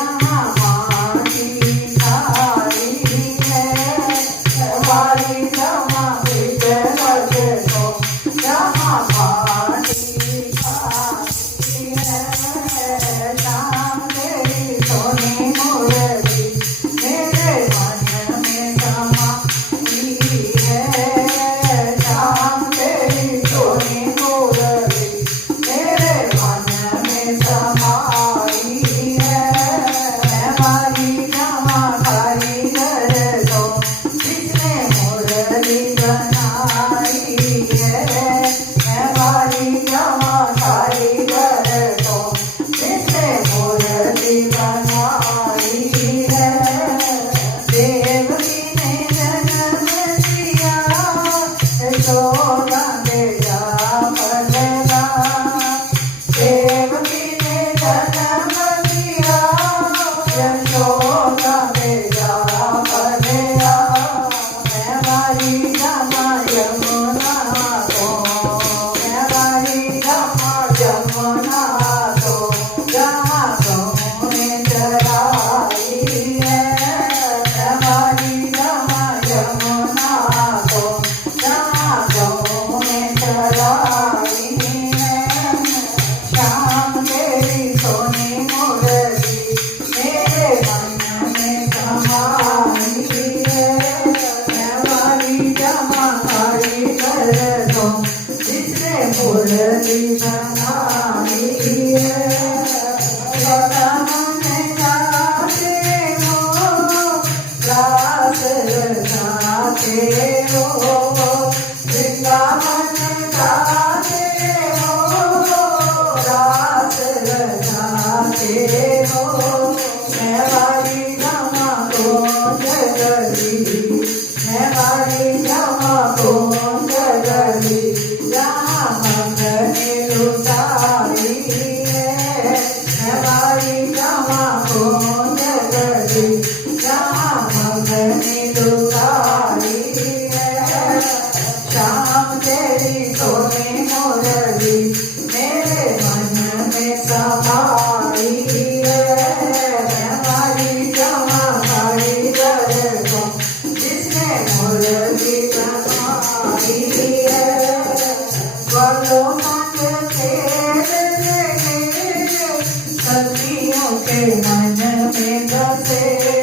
जहाँ माटी खाई है वाली जमा बसे तो जहाँ माटी खाई है शाम तेरी सोनी मुरली मेरे मन में समाई है शाम तेरी सोनी मुरली मेरे मन में समाई है हमारी जमा खाई कर दो जिसने मुरली बनाई है हमारी जमा खाई कर दो जिसने मुरली बनाई है देवकी ने जन्म दिया यशोदा बेटा पलला देवकी ने जन्म दिया यशोदा बेटा पलला हमारी जमा यमुना को हमारी जमा यमुना को जहाँ तुमने चराई है हमारी जमा यमुना को जहाँ तुमने चराई है शाम तेरी सोनी मुरली मेरे मन में समाई है हमारी जमा खाई कर दो जिसने मुरली बनाई है वृंदावन जाते हो रास रचाते हो वृंदावन जाते हो रास रचाते हो हमारी जमा को जगली हमारी जमा को जगली जहाँ मंगने लुटाई है हमारी जमा को जगली जहाँ मंगने लुटाई है शाम तेरी सोनी मुरली मेरे मन में समाई है हमारी जमा खाई कर दो जिसने मुरली बनाई है बोलो मन तेरे सखियों के मन में बसे